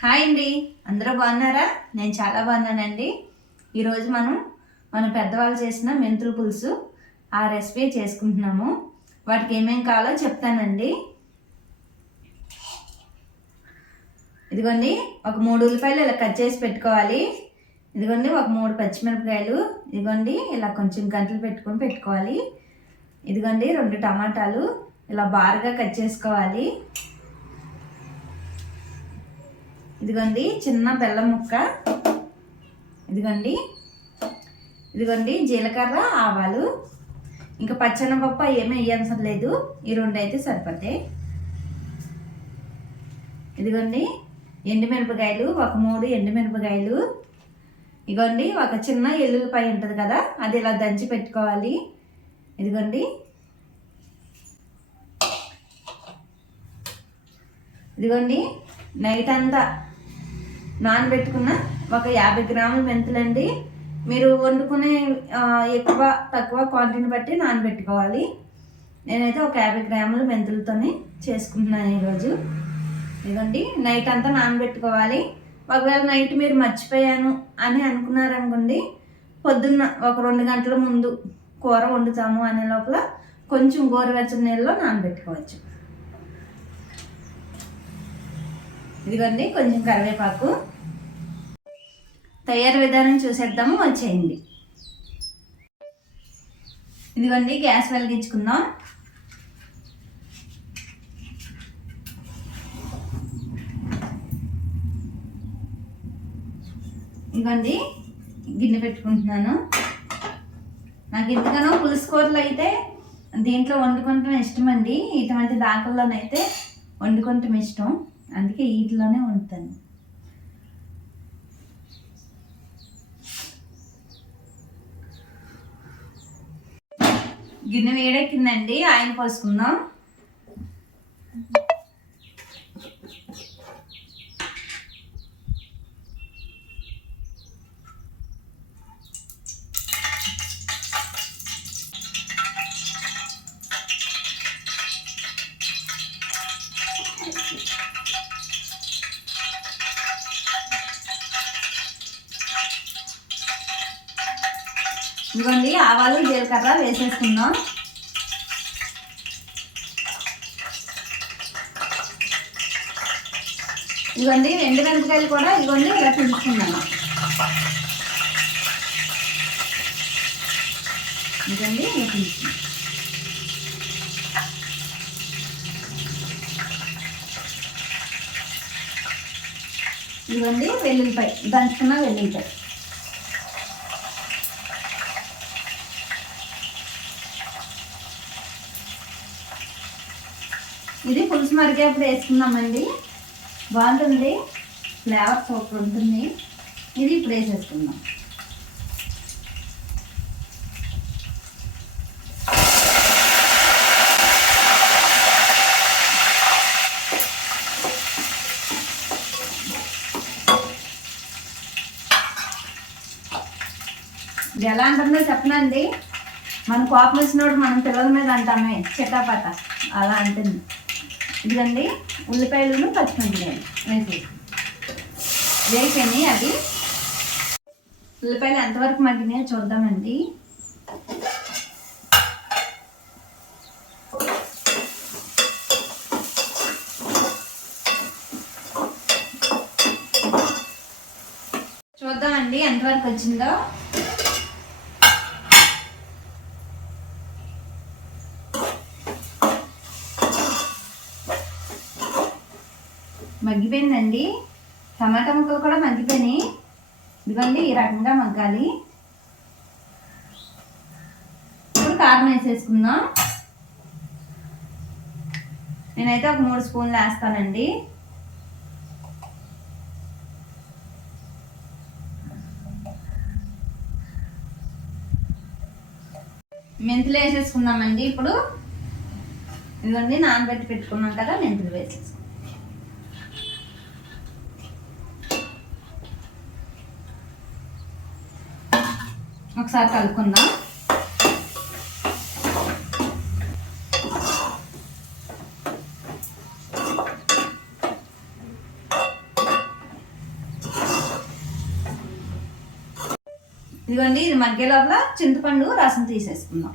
Hi అండి. అందరూ బాగున్నారా? నేను చాలా బాగున్నానండి. ఈరోజు మనం మన పెద్దవాళ్ళు చేసిన మెంతులు పులుసు ఆ రెసిపీ చేసుకుంటున్నాము. వాటికి ఏమేమి కావాలో చెప్తానండి. ఇదిగోండి ఒక మూడు ఉల్లిపాయలు ఇలా కట్ చేసి పెట్టుకోవాలి. ఇదిగోండి ఒక మూడు పచ్చిమిరపకాయలు. ఇదిగోండి ఇలా కొంచెం గంటలు పెట్టుకొని పెట్టుకోవాలి. ఇదిగోండి రెండు టమాటాలు. ఇలా బారుగా కట్ చేసుకోవాలి. ఇదిగోండి చిన్న బెల్లం ముక్క. ఇదిగోండి ఇదిగోండి జీలకర్ర ఆవాలు. ఇంకా పచ్చనపప్పు ఏమీ వేయవసరం లేదు. ఈ రెండు అయితే సరిపోతాయి. ఇదిగోండి ఎండుమిరపకాయలు ఒక మూడు ఎండుమిరపకాయలు. ఇదిగోండి ఒక చిన్న ఎల్లుల్లిపాయ ఉంటుంది కదా అది ఇలా దంచి పెట్టుకోవాలి. ఇదిగోండి. ఇదిగోండి నైట్ అంతా నానబెట్టుకున్న ఒక యాభై గ్రాముల మెంతులండి. మీరు వండుకునే ఎక్కువ తక్కువ క్వాంటిటీని బట్టి నానబెట్టుకోవాలి. నేనైతే ఒక యాభై గ్రాముల మెంతులతోనే చేసుకుంటున్నాను ఈరోజు. ఇదండి నైట్ అంతా నానబెట్టుకోవాలి. ఒకవేళ నైట్ మీరు మర్చిపోయాను అని అనుకున్నారనుకోండి పొద్దున్న ఒక రెండు గంటల ముందు కూర వండుతాము అనే లోపల కొంచెం గోరువెచ్చని నీళ్ళలో నానబెట్టుకోవచ్చు. ఇదిగోండి కొంచెం కరివేపాకు. తయారు విధానం చూసేద్దాము వచ్చేయండి. ఇదిగోండి గ్యాస్ వెలిగించుకుందాం. ఇదిగోండి గిన్నె పెట్టుకుంటున్నాను. నాకు ఎందుకనో పులుసుకోరలు అయితే దీంట్లో వండుకుంటాం ఇష్టం అండి ఇటువంటి దాకల్లోనైతే వండుకుంటాం ఇష్టం. అందుకే వీటిలోనే వండుతాను. గిన్నె వేడెక్కిందండి ఆయిల్ పోసుకుందాం. ఇదిగోండి ఆవాలు జీలకర్ర వేసేసుకుందాం. ఇదిగోండి రెండు మిరపకాయలు కూడా ఇవ్వండి ఇలా తుంచుకున్నాను ఇవ్వండి ఇలా తుంచుకున్నాను ఇవ్వండి వెల్లుల్లిపాయ దంచుకున్న వెల్లుల్లిపాయ. ఇది పులుసు మరిగేప్పుడు వేసుకుందామండి. బాగుంటుంది. ఫ్లేవర్ సూపర్ ఉంటుంది. ఇది ఇప్పుడు వేసేసుకుందాం. ఇది ఎలా అంటుందో చెప్పనండి. మన కోపం వచ్చినప్పుడు మనం పిల్లల మీద అంటామే చిట్టాపట అలా అంటుంది. ఇదిగండి ఉల్లిపాయలు పచ్చిమిరపకాయలు. వేసి వేసాయి అది ఉల్లిపాయలు ఎంతవరకు మగ్గినాయో చూద్దామండి. చూద్దామండి ఎంతవరకు వచ్చిందో. మగ్గిపోయిందండి. టమాటా ముక్కలు కూడా మగ్గిపోయినాయి. ఇదిగోండి ఈ రకంగా మగ్గాలి. ఇప్పుడు కారం వేసేసుకుందాం. నేనైతే ఒక మూడు స్పూన్లు వేస్తానండి. మెంతులు వేసేసుకుందామండి ఇప్పుడు. ఇదిగోండి నానబెట్టి పెట్టుకున్నాం కదా మెంతులు వేసేసుకుందాం. ఒకసారి కలుపుకుందాం. ఇదిగోండి ఇది మగ్గే లోపల చింతపండు రసం తీసేసుకుందాం.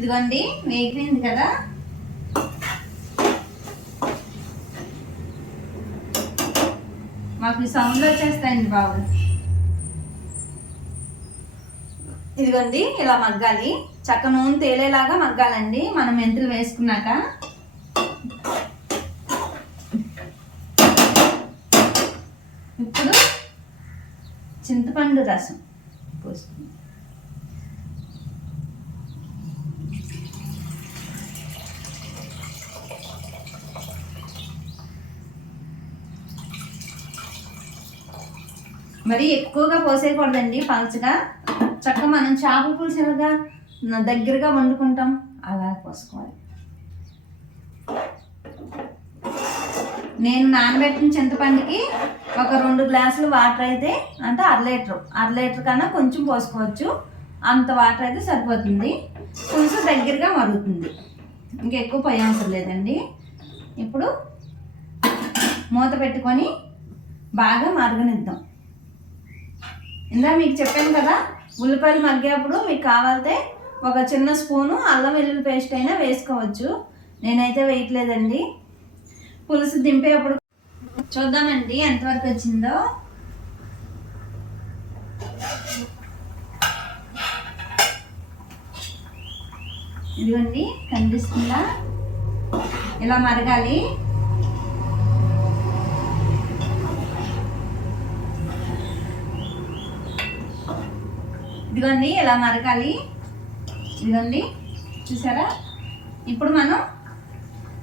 ఇదిగోండి వేగిపోయింది కదా. మాకు సౌండ్లు వచ్చేస్తాయండి బాబు. ఇదిగోండి ఇలా మగ్గాలి. చక్క నూనె తేలేలాగా మగ్గాలండి. మనం మెంతులు వేసుకున్నాక. ఇప్పుడు చింతపండు రసం పోసుకుందాం. మరి ఎక్కువగా పోసేయకూడదండి పలచగా. చక్క మనం చేపల పులుసులుగా దగ్గరగా వండుకుంటాం అలా పోసుకోవాలి నేను నానబెట్టిన చింతపండుకి ఒక రెండు గ్లాసులు వాటర్ అయితే అంటే అర లీటర్ అర లీటర్ కన్నా కొంచెం పోసుకోవచ్చు అంత వాటర్ అయితే సరిపోతుంది. పులుసు దగ్గరగా మరుగుతుంది. ఇంకెక్కువ పోయే అవసరం లేదండి. ఇప్పుడు మూత పెట్టుకొని బాగా మరగనిద్దాం. ఇందా మీకు చెప్పాను కదా ఉల్లిపాయలు మగ్గేప్పుడు మీకు కావాలితే ఒక చిన్న స్పూను అల్లం వెల్లుల్లి పేస్ట్ అయినా వేసుకోవచ్చు. నేనైతే వేయట్లేదండి. పులుసు దింపేటప్పుడు చూద్దామండి ఎంతవరకు వచ్చిందో. ఇదిగోండి కనిపిస్తుందా? ఇలా మరగాలి. ఇదిగోండి ఇలా మరగాలి ఇదిగోండి చూసారా? ఇప్పుడు మనం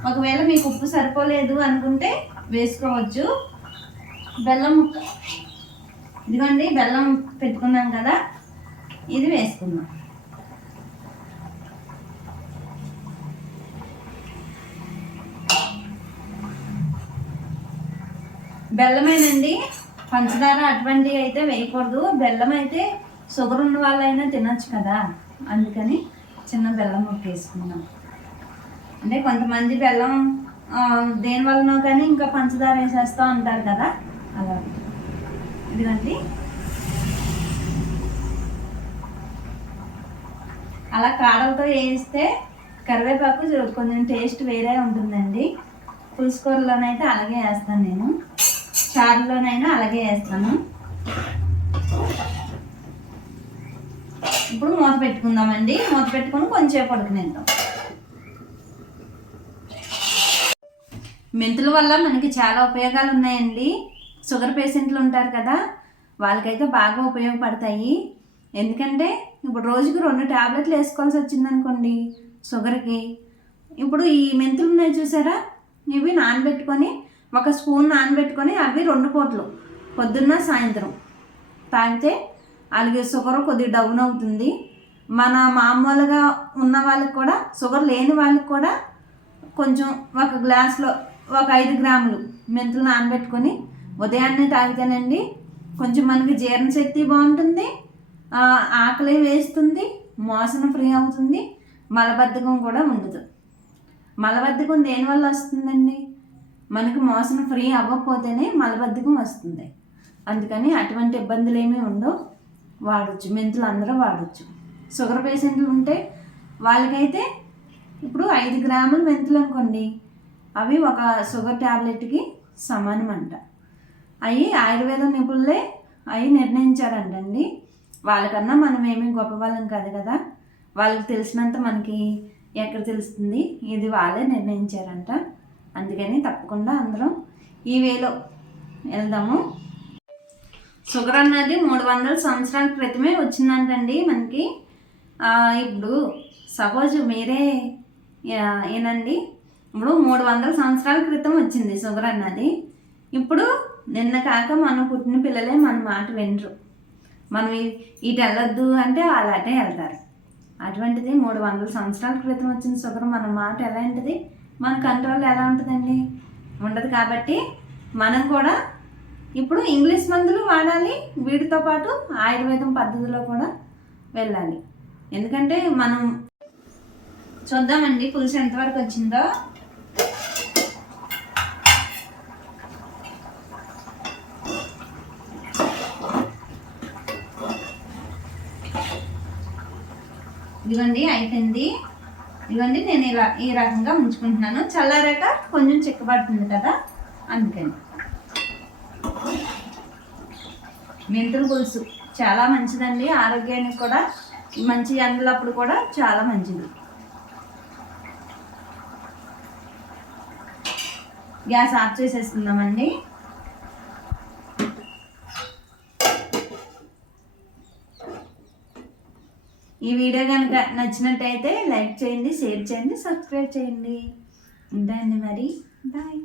ఒకవేళ మీకు ఉప్పు సరిపోలేదు అనుకుంటే వేసుకోవచ్చు. బెల్లం ముక్క ఇదిగోండి బెల్లం పెట్టుకున్నాం కదా ఇది వేసుకుందాం. బెల్లమేనండి పంచదార అటువంటివి అయితే వేయకూడదు. బెల్లం అయితే షుగర్ ఉన్న వాళ్ళైనా తినొచ్చు కదా? అందుకని చిన్న బెల్లం ముక్క వేసుకున్నాం. అంటే కొంతమంది బెల్లం ఆ, దేని కానీ ఇంకా పంచదార వేసేస్తూ ఉంటారు కదా? అలా. ఇదిగండి. అలా కాడలతో వేస్తే కరివేపాకు కొంచెం టేస్ట్ వేరే ఉంటుందండి. పులుసుకూరలోనైతే అలాగే వేస్తాను నేను. చారులోనైనా అలాగే వేస్తాను. ఇప్పుడు మూత పెట్టుకుందామండి. మూత పెట్టుకొని కొంచెం పడుకునేద్దాం మెంతుల వల్ల మనకి చాలా ఉపయోగాలు ఉన్నాయండి షుగర్ పేషెంట్లు ఉంటారు కదా వాళ్ళకైతే బాగా ఉపయోగపడతాయి. ఎందుకంటే ఇప్పుడు రోజుకి రెండు టాబ్లెట్లు వేసుకోవాల్సి వచ్చిందనుకోండి షుగర్కి. ఇప్పుడు ఈ మెంతులు ఉన్నాయి చూసారా? ఇవి నానబెట్టుకొని ఒక స్పూన్ నానబెట్టుకొని అవి రెండు పూటలు పొద్దున్న సాయంత్రం. తాగితే అలాగే షుగర్ కొద్దిగా డౌన్ అవుతుంది. మన మామూలుగా ఉన్న వాళ్ళకి కూడా షుగర్ లేని వాళ్ళకి కూడా కొంచెం ఒక గ్లాస్లో ఒక ఐదు గ్రాములు మెంతులు నానబెట్టుకొని ఉదయాన్నే తాగితేనండి కొంచెం మనకి జీర్ణశక్తి బాగుంటుంది ఆకలి వేస్తుంది మోసన ఫ్రీ అవుతుంది మలబద్ధకం కూడా ఉండదు. మలబద్ధకం దేనివల్ల వస్తుందండి? మనకి మోసన ఫ్రీ అవ్వకపోతేనే మలబద్ధకం వస్తుంది. అందుకని అటువంటి ఇబ్బందులు ఏమీ ఉండవు. వాడచ్చు మెంతులు అందరూ వాడచ్చు. షుగర్ పేషెంట్లు ఉంటే వాళ్ళకైతే ఇప్పుడు ఐదు గ్రాములు మెంతులు అనుకోండి అవి ఒక షుగర్ ట్యాబ్లెట్కి సమానం అంట అవి ఆయుర్వేద నిపుణులే అవి నిర్ణయించారంటండి. వాళ్ళకన్నా మనం ఏమీ గొప్ప వాళ్ళం కాదు కదా. వాళ్ళకి తెలిసినంత మనకి ఎక్కడ తెలుస్తుంది? ఇది వాళ్ళే నిర్ణయించారంట. అందుకని తప్పకుండా అందరం ఈ వేలో వెళ్దాము. షుగర్ అన్నది మూడు వందల సంవత్సరాల క్రితమే వచ్చిందంటండి మనకి. ఇప్పుడు సపోజ్ మీరే ఏనండి. ఇప్పుడు మూడు వందల సంవత్సరాల క్రితం వచ్చింది షుగర్ అన్నది. ఇప్పుడు నిన్న కాక మనం పుట్టిన పిల్లలే మన మాట వినరు. మనం ఇటు వెళ్ళొద్దు అంటే వాళ్ళు అటే వెళ్తారు. అటువంటిది మూడు వందల సంవత్సరాల క్రితం వచ్చిన షుగర్ మన మాట ఎలా ఉంటుంది? మన కంట్రోల్ ఎలా ఉంటుందండి? ఉండదు కాబట్టి మనం కూడా ఇప్పుడు ఇంగ్లీష్ మందులు వాడాలి వీటితో పాటు ఆయుర్వేదం పద్ధతిలో కూడా వెళ్ళాలి. ఎందుకంటే మనం చూద్దామండి పులుసు ఎంతవరకు వచ్చిందో. ఇదిగోండి అయిపోయింది. ఇదిగోండి నేను ఇలా ఈ రకంగా ఉంచుకుంటున్నాను చల్లారాక కొంచెం చిక్కబడుతుంది కదా అందుకని. మెంతుల పులుసు చాలా మంచిదండి. ఆరోగ్యానికి కూడా మంచి ఎండలప్పుడు కూడా చాలా మంచిది. గ్యాస్ ఆఫ్ చేసేసుకుందామండి. ఈ వీడియో కనుక నచ్చినట్టయితే లైక్ చేయండి షేర్ చేయండి సబ్స్క్రైబ్ చేయండి. ఉంటాయండి మరి. బాయ్.